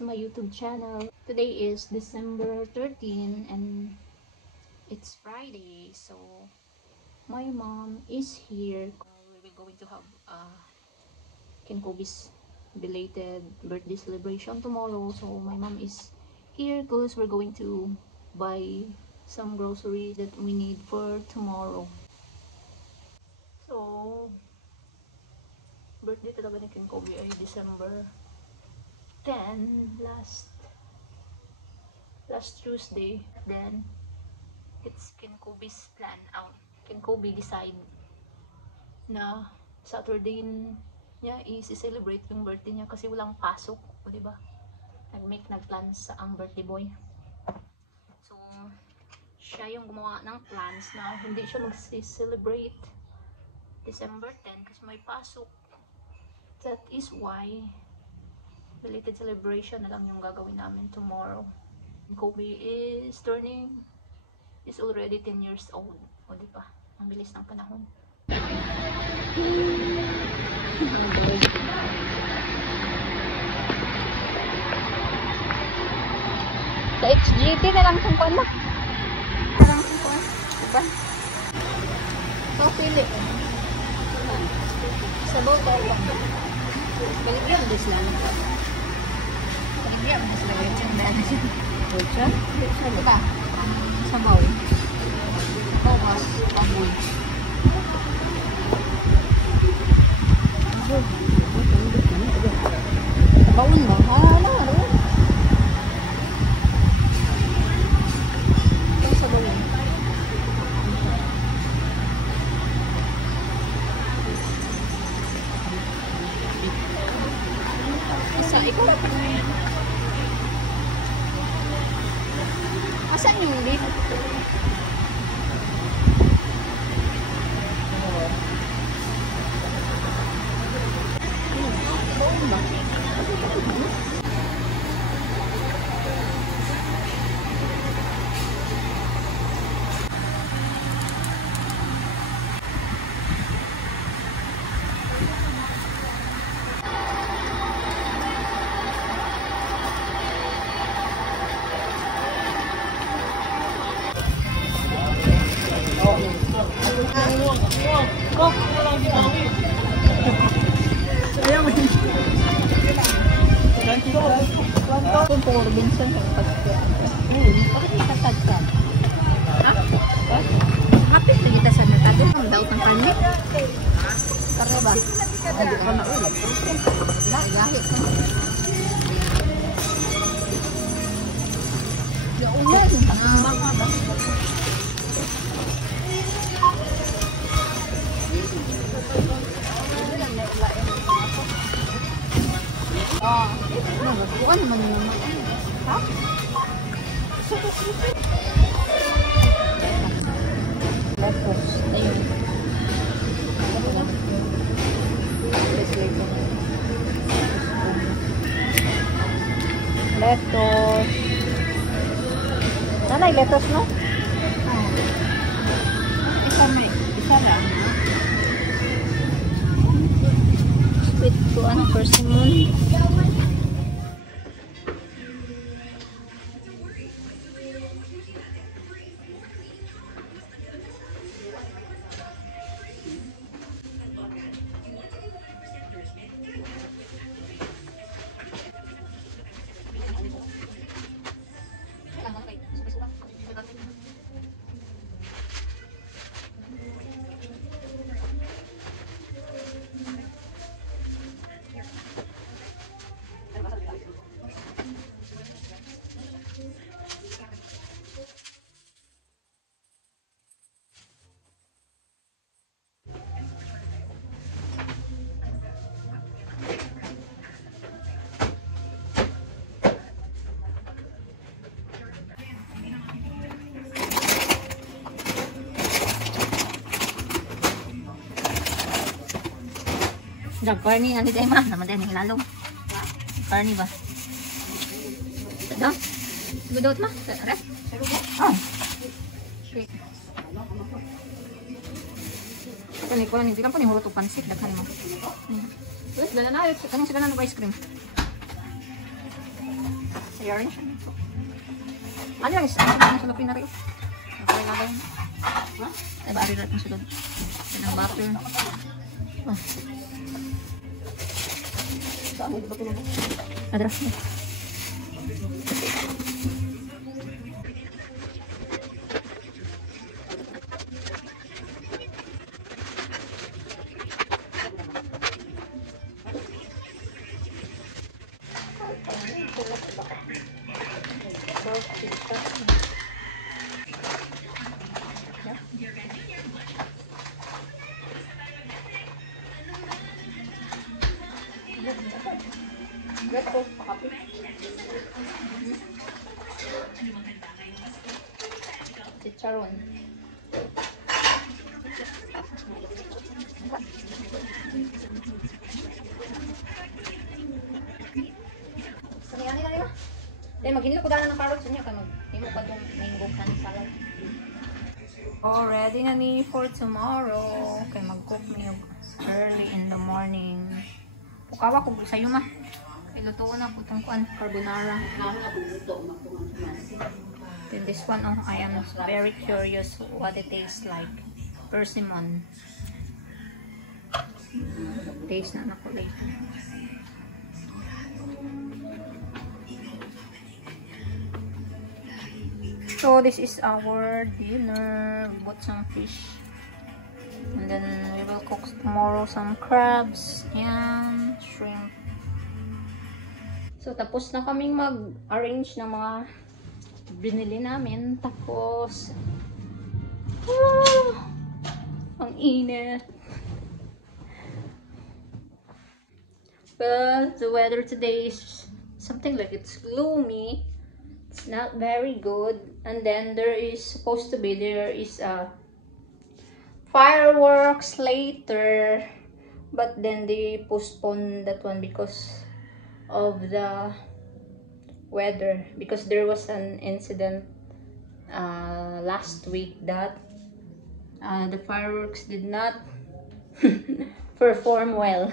to my YouTube channel. Today is December 13 and it's Friday, so my mom is here. We will going to have Ken Kobe's belated birthday celebration tomorrow, so my mom is here because we're going to buy some groceries that we need for tomorrow. So birthday talaga ni Ken Kobe ay December 10 last Tuesday. Then it's Ken Kobe's plan out. Ken Kobe decide na Saturday niya i-celebrate yung birthday niya kasi walang pasok, o diba? Nag-plan sa ang birthday boy. So siya yung gumawa ng plans na hindi siya mag-celebrate December 10 kasi may pasok. That is why belated celebration na lang yung gagawin namin tomorrow. Kobe is already 10 years old. O diba? Ang bilis ng panahon. Sa HGT na lang kung paano. Parang kung paano. Diba? So, pili. Sa boto lang. Baligyan this lang. Baligyan this lang. Yung dahil siya. Bocha? Diba? Sabaw. Bawas. Baboy. Bawon ba? Hala, ano? Ito sa bawon. Asa, ikaw? Asan yung leaf? Ayaw mo yun. Kung po Robinson bakit nakatagsan? Ha? Hapit na kita sa natado ang daot ng karne. Karne ba? Hindi ka na ulit. Gahit ka. Gaulan. Baka ba? Bukan naman naman. Ha? Lettuce. Ayun. Lettuce. Nanay, lettuce no? Isa lang. Sweet to ano, persimmon. Karni nanti tayo mah, naman tayo ng hilalong. Karni ba? Ito? Gudot mah? Ref? Oh. Shit. Ito ni ko, hindi ka pa ni hurot o pansik. Dakhan mo. Wait, dala na. Kanong sila na ng ice cream. I-arrange siya. So, ano lang, isa na sulupin na rin. Okay, lagay. Ha? Ay, ba, arirat ng sulod. Yan ang butter. Oh. Saan? Hindi ba tulog? Adras na. Chicharon. Saniyani na nila. Dahil maghinilo ko dala ng carrots niya kaya mag-himo pa itong mango can salad. Oh, ready na ni for tomorrow. Kaya mag-cook niyo early in the morning. Pukawa ko sa'yo ma. Kaya luto na po itong carbonara. Then this one, oh, I am very curious what it tastes like. Persimmon. Taste na ako later. So this is our dinner. We bought some fish. And then we will cook tomorrow some crabs and shrimp. So tapos na kaming mag-arrange ng mga binili namin. Tapos ang init. But the weather today is something like it's gloomy. It's not very good. And then there is a fireworks later, but then they postponed that one because of the weather, because there was an incident last week that the fireworks did not perform well.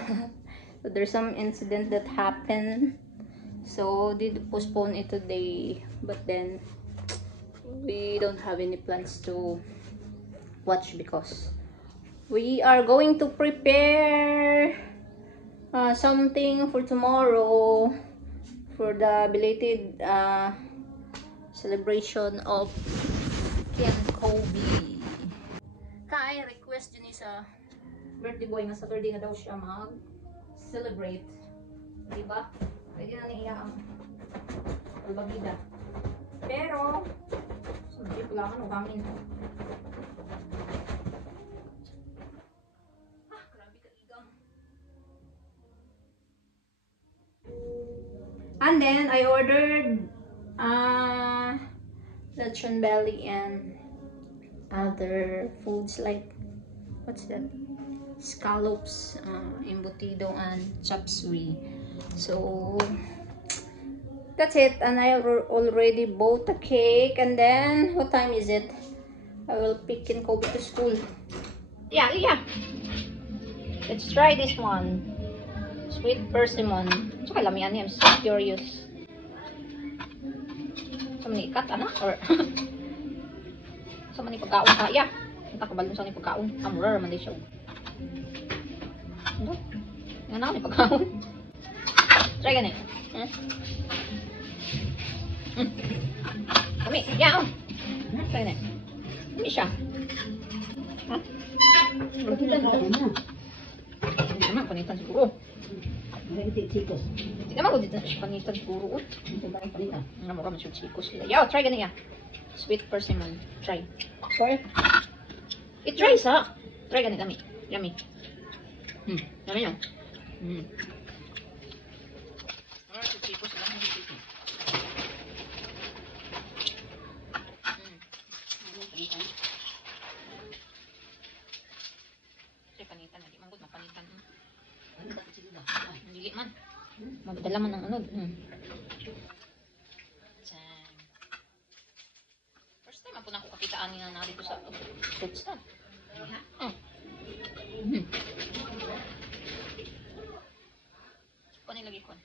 So there's some incident that happened, so they postpone it today, but then we don't have any plans to watch because we are going to prepare something for tomorrow for the belated celebration of Ken Kobe. Kaya request yun sa birthday boy nga Saturday na daw siya mag-celebrate. Diba? Pwede na niya ang albagida. Pero, hindi ko lang ang gamin. Grabe ka igang. And then, I ordered lechon belly and other foods like, what's that? Scallops, embutido, and chop suey. So that's it, and I already bought a cake. And then what time is it? I will pick Ken Kobe to school. Yeah, let's try this one, sweet persimmon. So kalamian niya, I'm so curious. So mani ikat ana or so mani pagkaon kaya kita kabalon sa ni pagkaon amura man di siya. Ano nga na ni pagkaon. Try gani. Kami, yeah. Try gani. Kami siya. Ha? Panitan ka na. Naman, panitan siguro. Chicos. Hindi naman ko dito siya panitan siguro. Panitan. Namura man siya chicos. Yo, try gani ya. Sweet persimmon. Try. Sorry. I-try sa. Try gani kami. Yummy. Yummy yun. Chicos lang yung chicos. Panitan, hindi man good mapanitan. Hindi man. Magdala man ng anod. First time ako na ako kakitaan nila na dito sa fruits na. Ano nilagay ko?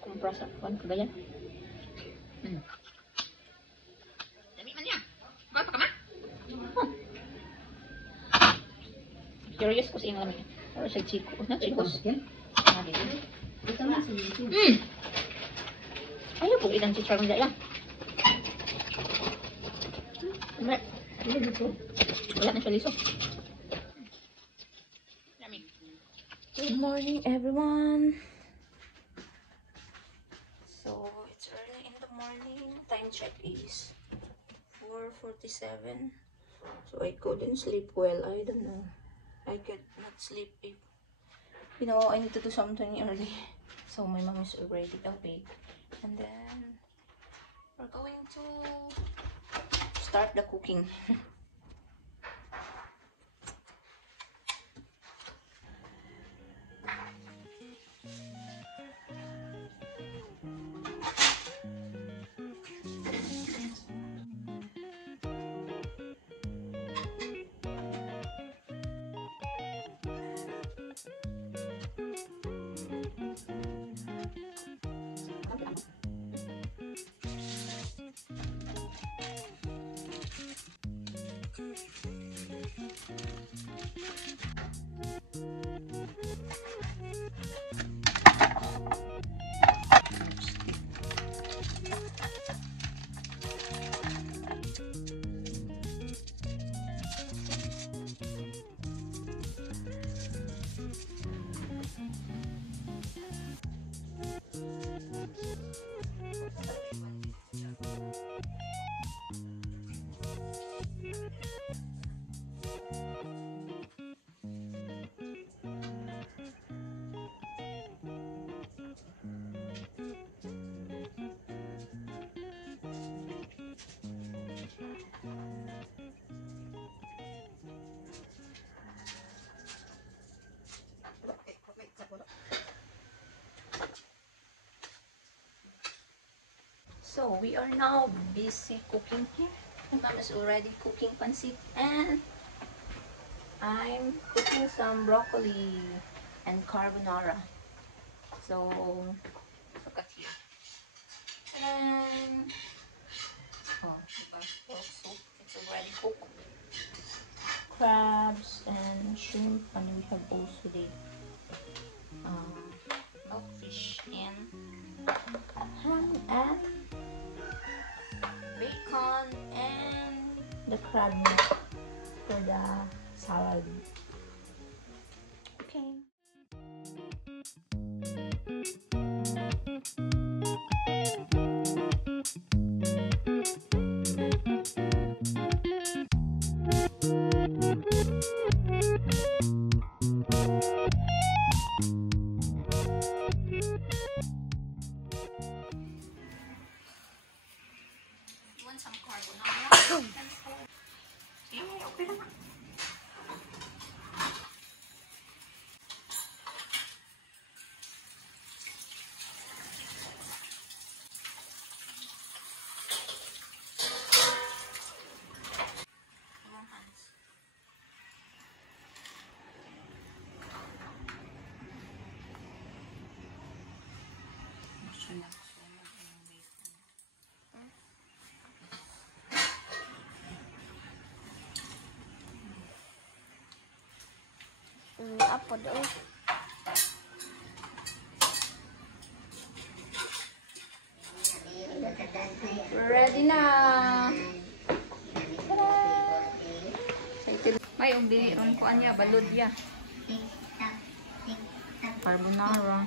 Kumpra sa kuwan, kagaya. Curious ko sa iyong lamig. Or sa chiko. Na chikos. Ayaw po ilang chicharon dala. Wala na siya liso. Good morning, everyone. So, it's early in the morning. Time check is 4:47. So, I couldn't sleep well. I don't know. I could not sleep if, you know, I need to do something early. So, my mom is already awake. And then, we're going to start the cooking. So, we are now busy cooking here. My mom is already cooking pancit and I'm cooking some broccoli and carbonara. So, look at here. And pork soup, it's already cooked. Crabs and shrimp, and we have also the milkfish and ham and bacon and the crab meat for the salad. Okay. Some carbonara. Yeah, okay lang. Apa daw? Ready na. May og dili ron ko anya balod ya. Carbonara.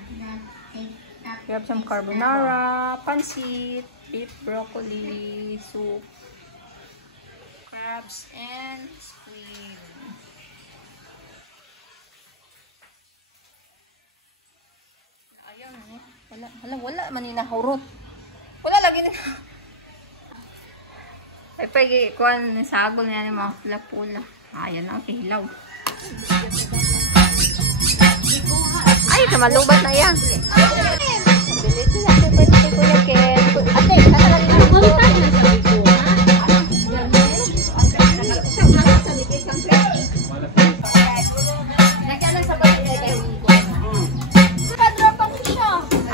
We have some carbonara, pancit, beef broccoli soup, crabs and squid. Wala man ni nahurot. Wala lagi na. Ay pagi kuan sa agol niya ni mga pula-pula. Ayan na hilaw. Ay, kamalubat na yan. Bilis na sa pwede ko na ken. Ate, natalang na mo.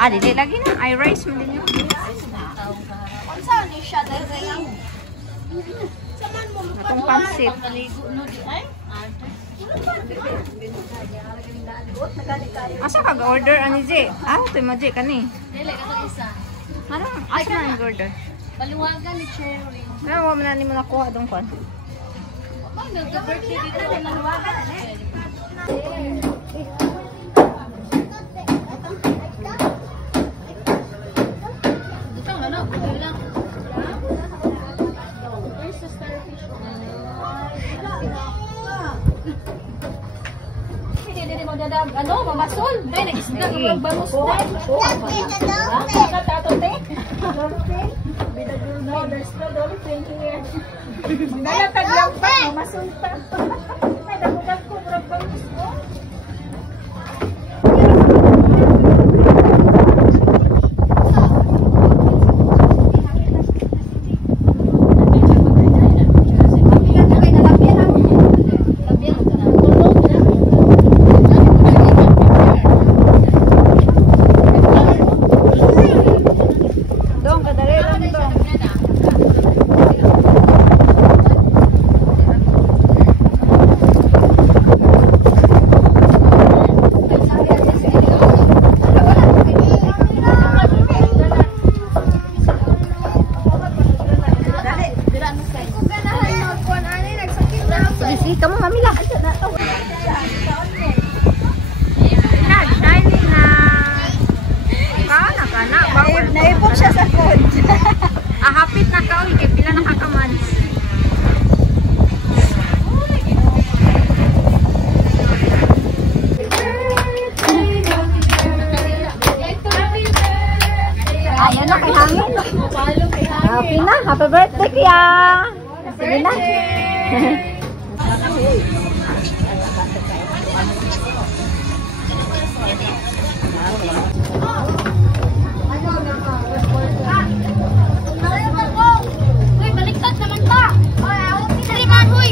Dili lagi na. I rice mo din yun. Saan ni siya? Itong pancit. Asa ka ga-order ani J? Ah, ito mo J kani. Dili ka isa. Anong asa na order? Paluwagan ni Cherry. Ano mo na nimo nakuha dong kon? Pag nagka-birthday dito na paluwagan ani. Dito ano? Dito lang. Where's the starfish? Hindi mo dadag ano, mamasol. Dai nag-isda ka pag bangus dai. Sa tato te. No, there's no dolphin here. Magdalatag lang pa, mamasol ta. May dagugan ko pag bangus ko. Happy birthday, Kuya! Sige na. Uy, baliktad naman ba? Oy, ako pinariman, huy!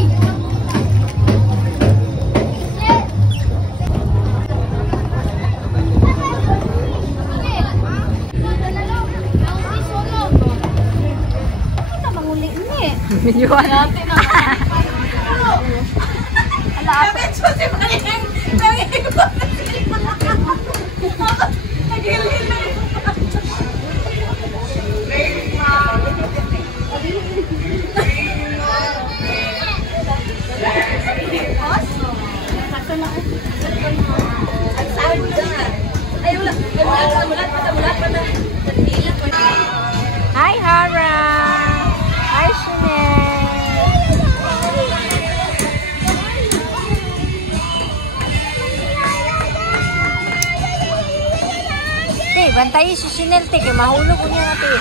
Videoan natin na. Lapit mo si Maring. Hi, Hara. Hi, Chanel. Te, bantayin si Chanel, te. Kaya mahulog ko niya na, te.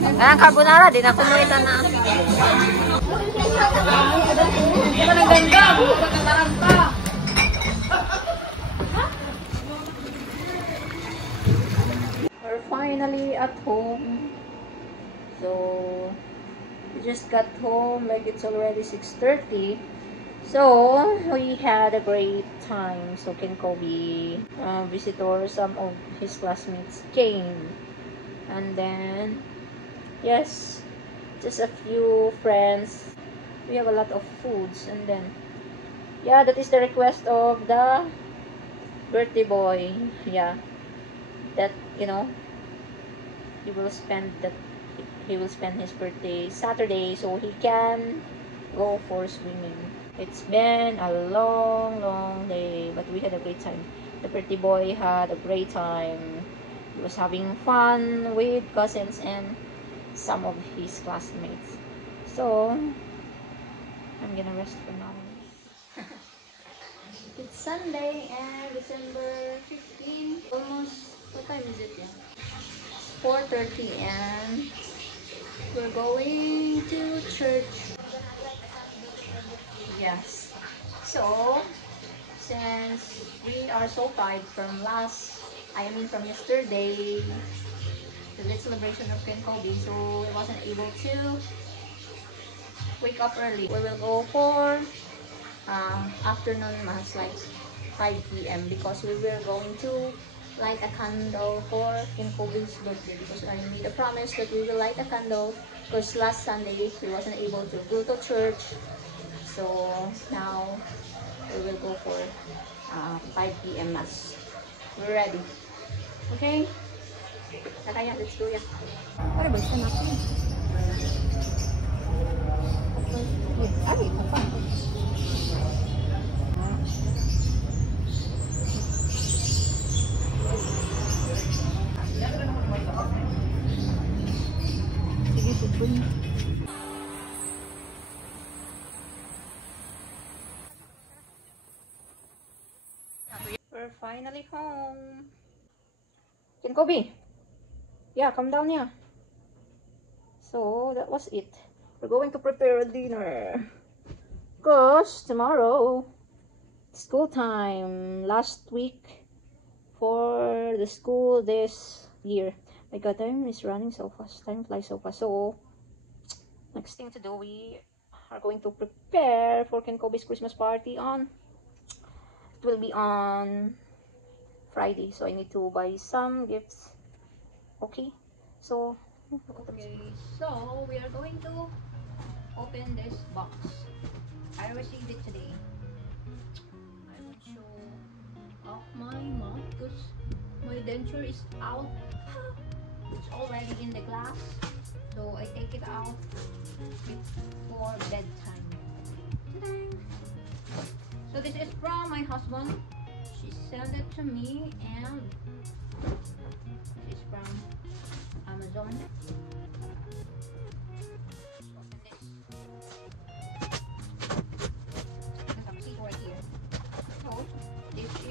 Ang carbonara, din ako mo ito na. We're finally at home. So, we just got home like it's already 6:30. So, we had a great time. So, Ken Kobe visitor, some of his classmates came. And then, yes, just a few friends. We have a lot of foods. And then, yeah, that is the request of the birthday boy. Yeah, that, you know, he will spend his birthday Saturday so he can go for swimming. It's been a long day, but we had a great time. The birthday boy had a great time. He was having fun with cousins and some of his classmates. So I'm gonna rest for now. It's Sunday and December 15. Almost, what time is it? Yeah, 4:30, and we're going to church. Yes. So, since we are so tired from from yesterday, the late celebration of Ken Kobe, so we wasn't able to wake up early. We will go for afternoon mass, like 5 p.m. because we were going to light a candle for Ken Kobe's birthday, because I made a promise that we will light a candle because last Sunday we wasn't able to go to church. So now we will go for 5 p.m. mass. We're ready. Okay? Kaya, let's go. Yeah. Ano ba siya natin? Ay, apa? Sige, sipon. We're finally home. Ken Kobe. Yeah, come down here. So that was it. We're going to prepare a dinner. Because tomorrow, school time. Last week for the school this year. My God, time is running so fast. Time flies so fast. So, next thing to do, we are going to prepare for Ken Kobe's Christmas party on. It will be on Friday. So, I need to buy some gifts. Okay. So, we are going to open this box. I received it today. I will show off my mouth because my denture is out. It's already in the glass, so I take it out before bedtime. Ta-da! So this is from my husband. She sent it to me, and this is from Amazon.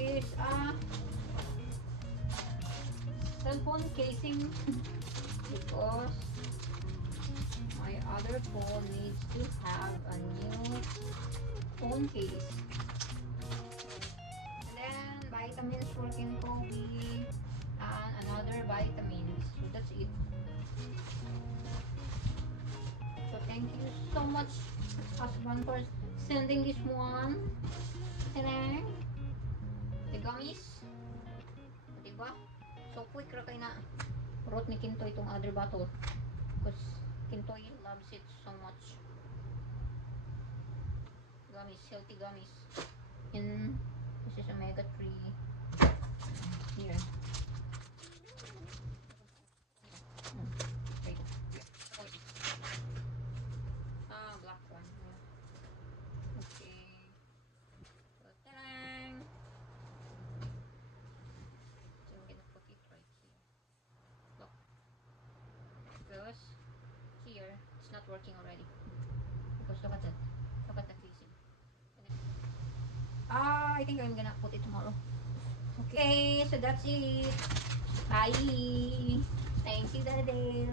Is a cell phone casing because my other phone needs to have a new phone case. And then vitamins for Ken Kobe and another vitamins. So that's it. So thank you so much, husband, for sending this one. And then the gummies, diba? So quick ra kay na brought ni Kintoy itong other bottle because Kintoy loves it so much. Gummies, healthy gummies. And this is omega-3 here. Okay. Black one. Okay. Here it's not working already because look at that casing. I think I'm gonna put it tomorrow. Okay, so that's it. Bye. Thank you, Daddy.